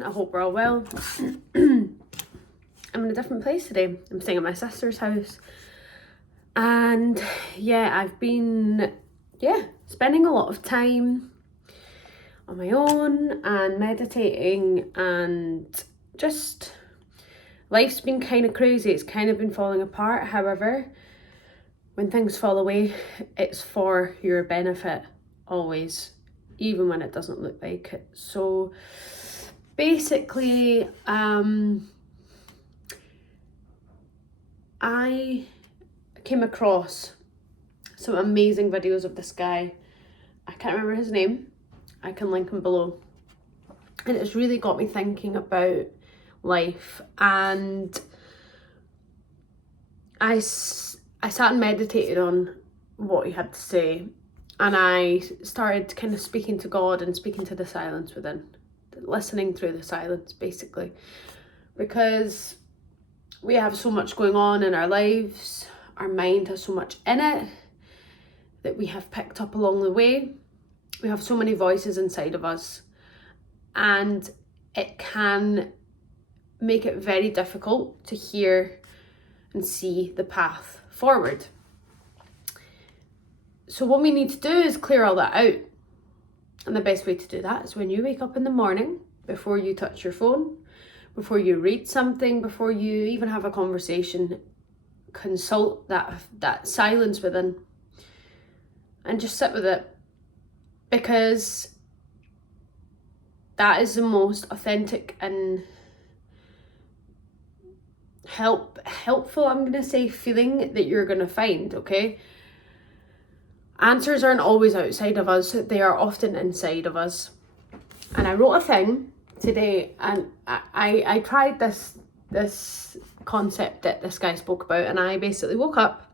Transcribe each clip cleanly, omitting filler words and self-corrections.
everyone, I hope we're all well. I'm in a different place today. I'm staying at my sister's house, and yeah, I've been spending a lot of time on my own and meditating, and just life's been kind of crazy. It's kind of been falling apart. However, when things fall away, it's for your benefit always, even when it doesn't look like it. So basically, I came across some amazing videos of this guy. I can't remember his name. I can link him below. And it's really got me thinking about life. And I sat and meditated on what he had to say. And I started kind of speaking to God and speaking to the silence within. Listening through the silence, basically. Because we have so much going on in our lives. Our mind has so much in it that we have picked up along the way. We have so many voices inside of us. And it can make it very difficult to hear and see the path forward. So what we need to do is clear all that out. And the best way to do that is when you wake up in the morning, before you touch your phone, before you read something, before you even have a conversation, consult that silence within and just sit with it, because that is the most authentic and helpful, I'm going to say, feeling that you're going to find, okay? Answers aren't always outside of us, they are often inside of us. And I wrote a thing today, and I tried this concept that this guy spoke about, and I basically woke up,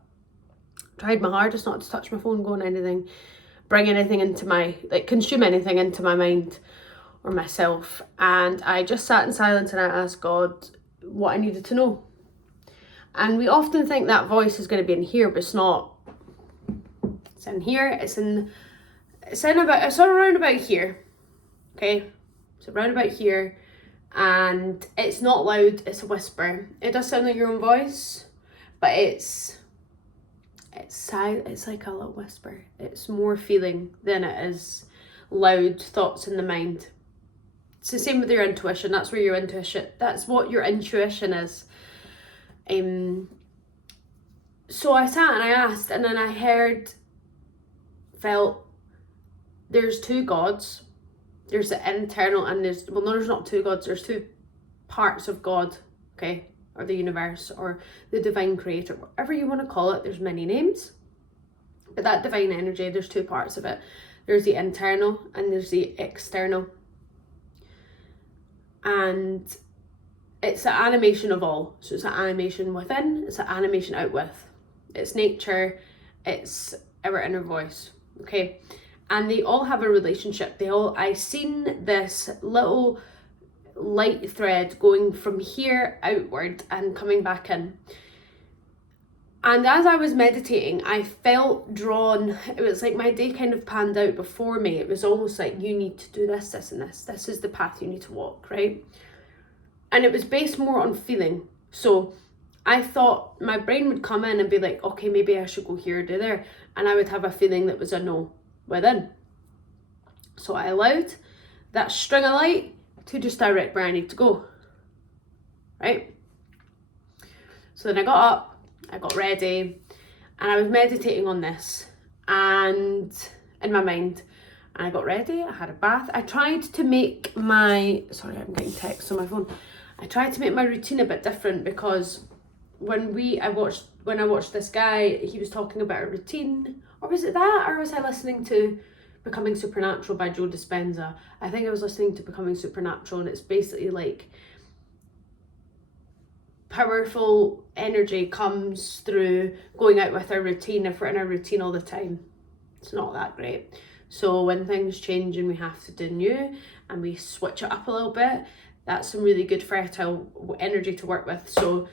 tried my hardest not to touch my phone, go on anything, bring anything into my, consume anything into my mind or myself. And I just sat in silence and I asked God what I needed to know. And we often think that voice is going to be in here, but it's not. It's in here, it's around about here. Okay? It's around about here, and it's not loud, it's a whisper. It does sound like your own voice, but it's silent. It's like a little whisper. It's more feeling than it is loud thoughts in the mind. It's the same with your intuition. That's what your intuition is. So I sat and I asked, and then I felt there's two gods. There's the internal and there's not two gods, there's two parts of God, okay? Or the universe, or the divine creator, whatever you want to call it. There's many names. But that divine energy, there's two parts of it. There's the internal and there's the external. And it's an animation of all. So it's an animation within, it's an animation out with. It's nature, it's our inner voice, okay? And they all have a relationship. I seen this little light thread going from here outward and coming back in. And as I was meditating, I felt drawn. It was like my day kind of panned out before me. It was almost like, you need to do this, this, and this. This is the path you need to walk, right? And it was based more on feeling. So I thought my brain would come in and be like, okay, maybe I should go here or do there. And I would have a feeling that was a no within. So I allowed that string of light to just direct where I need to go, right? So then I got up, I got ready, and I was meditating on this, and in my mind, and I got ready, I had a bath. I tried to make I'm getting texts on my phone. I tried to make my routine a bit different, because when I watched this guy, he was talking about a routine, or was it that, or was I listening to Becoming Supernatural by Joe Dispenza? I think I was listening to Becoming Supernatural, and it's basically like powerful energy comes through going out with our routine. If we're in our routine all the time, it's not that great. So when things change and we have to do new and we switch it up a little bit, that's some really good fertile energy to work with. So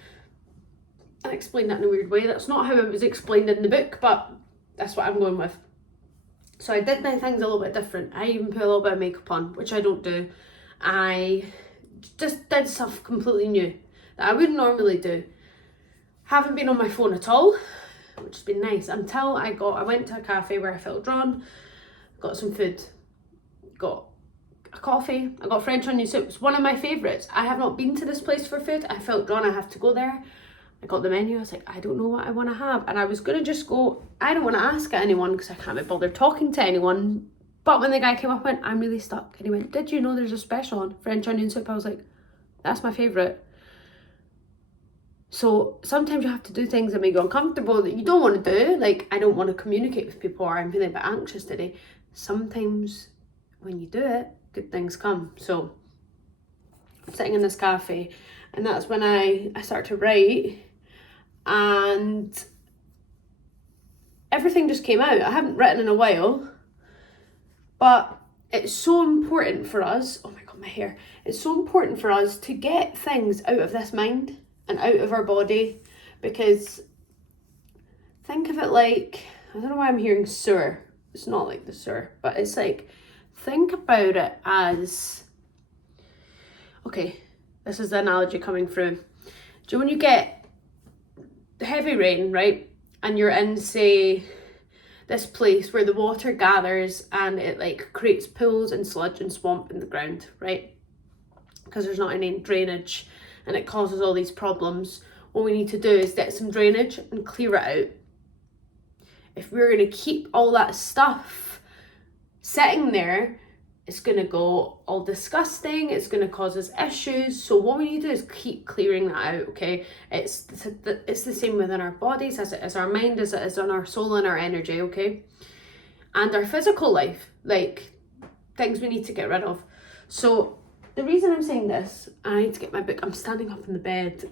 I explained that in a weird way. That's not how it was explained in the book, but that's what I'm going with. So I did my things a little bit different. I even put a little bit of makeup on, which I don't do. I just did stuff completely new that I wouldn't normally do. Haven't been on my phone at all, which has been nice, until I went to a cafe where I felt drawn, got some food, got a coffee, I got French onion soup. It's one of my favourites. I have not been to this place for food. I felt drawn, I have to go there. I got the menu, I was like, I don't know what I want to have. And I was going to just go, I don't want to ask anyone because I can't be bothered talking to anyone. But when the guy came up, I went, I'm really stuck. And he went, did you know there's a special on French onion soup? I was like, that's my favourite. So sometimes you have to do things that make you uncomfortable that you don't want to do. Like, I don't want to communicate with people, or I'm feeling a bit anxious today. Sometimes when you do it, good things come. So I'm sitting in this cafe, and that's when I start to write, and everything just came out. I haven't written in a while, but it's so important for us, oh my god, my hair. It's so important for us to get things out of this mind and out of our body, because think of it like, I don't know why I'm hearing sewer. It's not like the sewer, but it's like, think about it as, okay, this is the analogy coming through. Do you know when you get heavy rain, right? And you're in, say, this place where the water gathers and it like creates pools and sludge and swamp in the ground, right? Because there's not any drainage and it causes all these problems. What we need to do is get some drainage and clear it out. If we're going to keep all that stuff sitting there, it's going to go all disgusting, it's going to cause us issues. So what we need to do is keep clearing that out, okay? It's the same within our bodies as it is our mind, as it is on our soul and our energy, okay? And our physical life, like things we need to get rid of. So the reason I'm saying this, I need to get my book. I'm standing up in the bed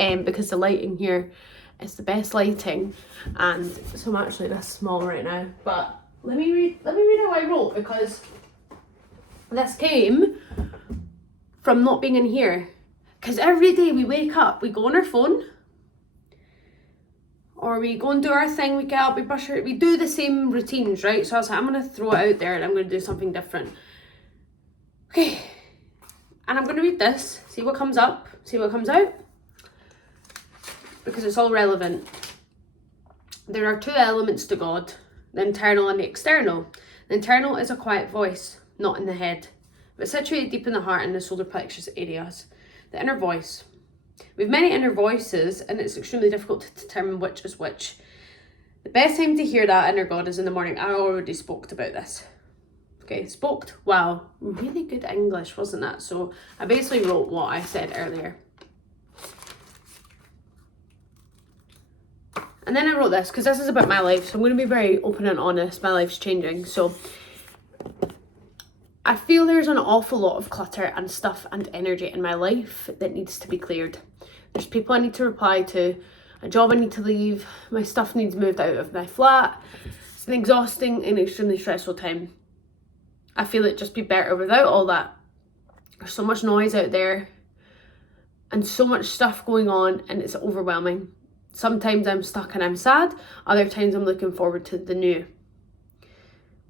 because the lighting here is the best lighting, and so I'm actually this small right now. But let me read how I wrote, because this came from not being in here. Because every day we wake up, we go on our phone, or we go and do our thing, we get up, we brush our, we do the same routines, right? So I was like, I'm going to throw it out there and I'm going to do something different. Okay, and I'm going to read this, see what comes up, see what comes out, because it's all relevant. There are two elements to God, the internal and the external. The internal is a quiet voice, not in the head, but situated deep in the heart and the solar plexus areas. The inner voice. We have many inner voices, and it's extremely difficult to determine which is which. The best time to hear that inner God is in the morning. I already spoke about this. Okay, spoked. Wow, really good English, wasn't that? So I basically wrote what I said earlier. And then I wrote this because this is about my life, so I'm going to be very open and honest. My life's changing, so I feel there's an awful lot of clutter and stuff and energy in my life that needs to be cleared. There's people I need to reply to, a job I need to leave, my stuff needs moved out of my flat. It's an exhausting and extremely stressful time. I feel it'd just be better without all that. There's so much noise out there and so much stuff going on, and it's overwhelming. Sometimes I'm stuck and I'm sad, other times I'm looking forward to the new.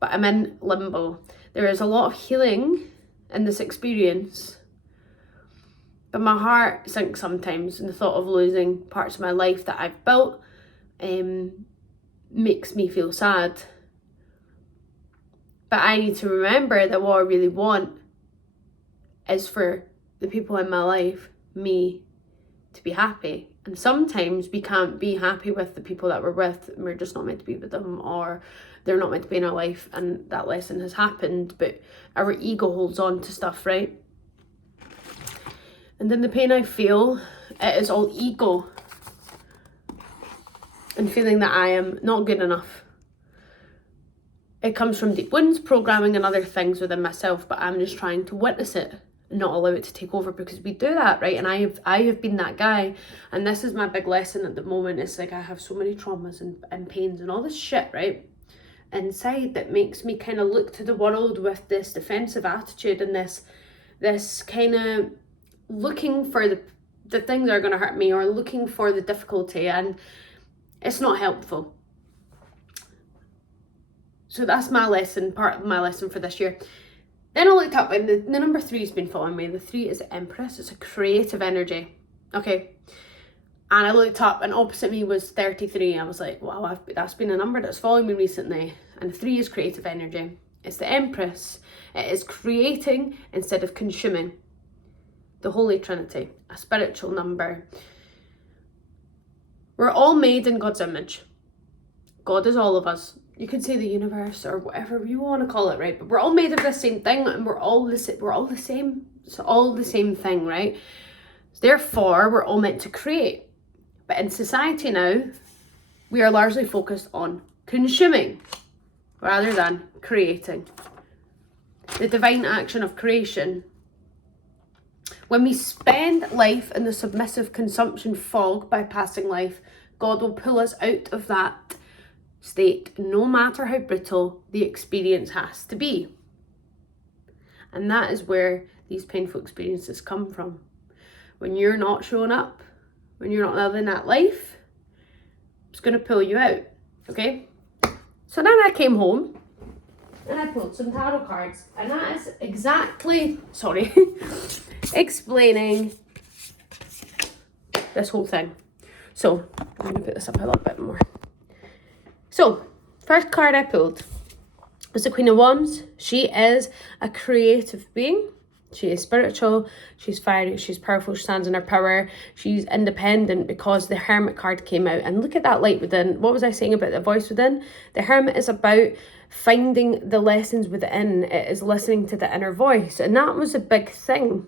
But I'm in limbo. There is a lot of healing in this experience, but my heart sinks sometimes, and the thought of losing parts of my life that I've built makes me feel sad. But I need to remember that what I really want is for the people in my life, me, to be happy. And sometimes we can't be happy with the people that we're with, and we're just not meant to be with them, or they're not meant to be in our life, and that lesson has happened, but our ego holds on to stuff, right? And then the pain I feel, it is all ego and feeling that I am not good enough. It comes from deep wounds, programming, and other things within myself, but I'm just trying to witness it and not allow it to take over, because we do that, right? And I have been that guy, and this is my big lesson at the moment. It's like I have so many traumas and pains and all this shit, right, inside, that makes me kind of look to the world with this defensive attitude and this kind of looking for the things that are going to hurt me, or looking for the difficulty, and it's not helpful. So that's my lesson, part of my lesson for this year. Then I looked up, and the number 3 has been following me. The 3 is the Empress. It's a creative energy. Okay. And I looked up, and opposite me was 33. I was like, wow, that's been a number that's following me recently. And 3 is creative energy. It's the Empress. It is creating instead of consuming. The Holy Trinity, a spiritual number. We're all made in God's image. God is all of us. You could say the universe or whatever you want to call it, right? But we're all made of the same thing, and we're all the same. It's all the same thing, right? Therefore, we're all meant to create. But in society now, we are largely focused on consuming rather than creating. The divine action of creation. When we spend life in the submissive consumption fog, bypassing life, God will pull us out of that state, no matter how brutal the experience has to be. And that is where these painful experiences come from. When you're not showing up, when you're not living that life, it's going to pull you out, okay? So then I came home and I pulled some tarot cards, and that is exactly, explaining this whole thing. So I'm going to put this up a little bit more. So, first card I pulled was the Queen of Wands. She is a creative being. She is spiritual, she's fiery, she's powerful, she stands in her power, she's independent, because the Hermit card came out. And look at that light within. What was I saying about the voice within? The Hermit is about finding the lessons within. It is listening to the inner voice. And that was a big thing.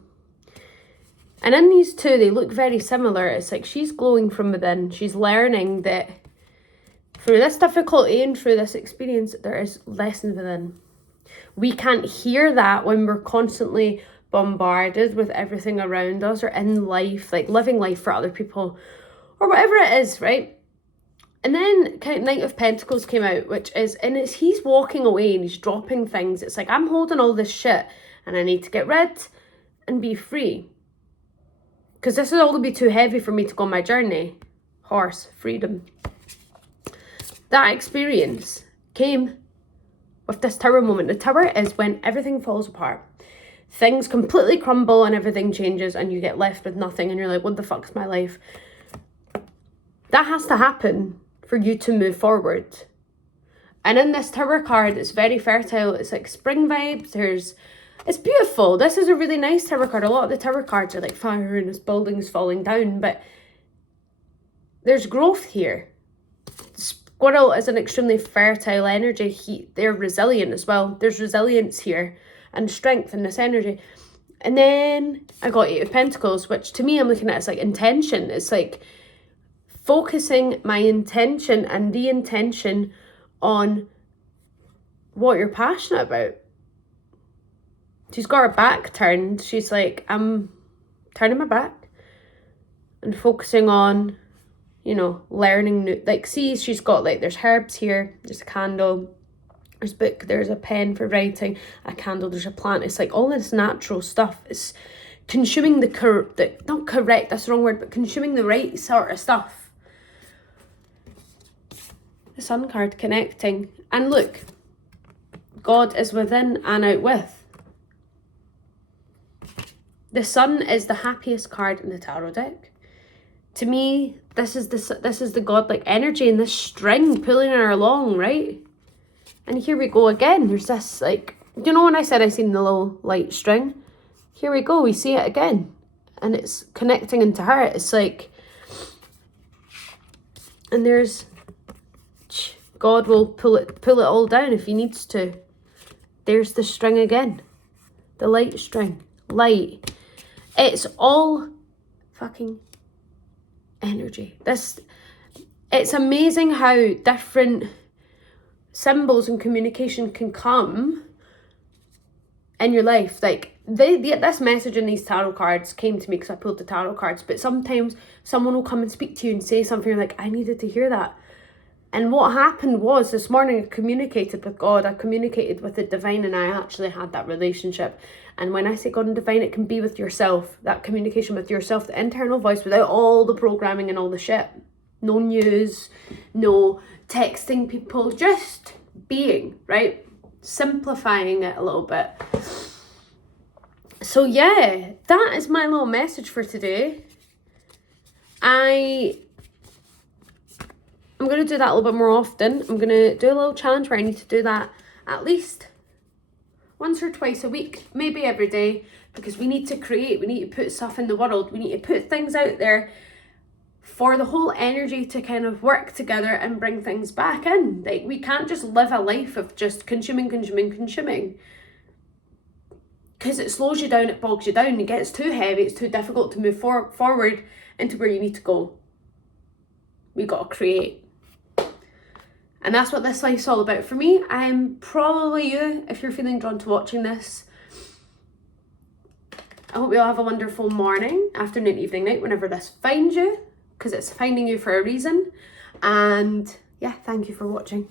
And in these two, they look very similar. It's like she's glowing from within. She's learning that through this difficulty and through this experience, there is lessons within. We can't hear that when we're constantly bombarded with everything around us, or in life, like living life for other people or whatever it is, right? And then Knight of Pentacles came out, which is, and it's he's walking away and he's dropping things. It's like, I'm holding all this shit and I need to get rid and be free, because this is all to be too heavy for me to go on my journey. Horse, freedom. That experience came with this Tower moment. The Tower is when everything falls apart. Things completely crumble and everything changes and you get left with nothing and you're like, what the fuck's my life? That has to happen for you to move forward. And in this Tower card, it's very fertile. It's like spring vibes. It's beautiful. This is a really nice Tower card. A lot of the Tower cards are like fire and this building's falling down, but there's growth here. Squirrel is an extremely fertile energy. They're resilient as well. There's resilience here and strength in this energy. And then I got Eight of Pentacles, which to me I'm looking at as like intention. It's like focusing my intention and the intention on what you're passionate about. She's got her back turned. She's like, I'm turning my back and focusing on, you know, learning new, like, see, she's got like, there's herbs here, there's a candle, there's a book, there's a pen for writing, a candle, there's a plant. It's like all this natural stuff. It's consuming not correct, that's the wrong word, but consuming the right sort of stuff. The Sun card, connecting. And look, God is within and out with. The Sun is the happiest card in the tarot deck. To me, this is the godlike energy and this string pulling her along, right? And here we go again. There's this, like, you know when I said I seen the little light string? Here we go, we see it again. And it's connecting into her. It's like, and there's, God will pull it all down if he needs to. There's the string again. The light string. Light. It's all fucking energy. It's amazing how different symbols and communication can come in your life. Like this message in these tarot cards came to me because I pulled the tarot cards, but sometimes someone will come and speak to you and say something, you're like, I needed to hear that. And what happened was this morning I communicated with God, I communicated with the divine, and I actually had that relationship. And when I say God and divine, it can be with yourself, that communication with yourself, the internal voice, without all the programming and all the shit. No news, no texting people, just being, right? Simplifying it a little bit. So yeah, that is my little message for today. I'm going to do that a little bit more often. I'm going to do a little challenge where I need to do that at least once or twice a week, maybe every day, because we need to create, we need to put stuff in the world, we need to put things out there for the whole energy to kind of work together and bring things back in. Like, we can't just live a life of just consuming, because it slows you down, it bogs you down, it gets too heavy, it's too difficult to move forward into where you need to go. We got to create. And that's what this life's all about for me. I'm probably you, if you're feeling drawn to watching this. I hope you all have a wonderful morning, afternoon, evening, night, whenever this finds you, because it's finding you for a reason. And yeah, thank you for watching.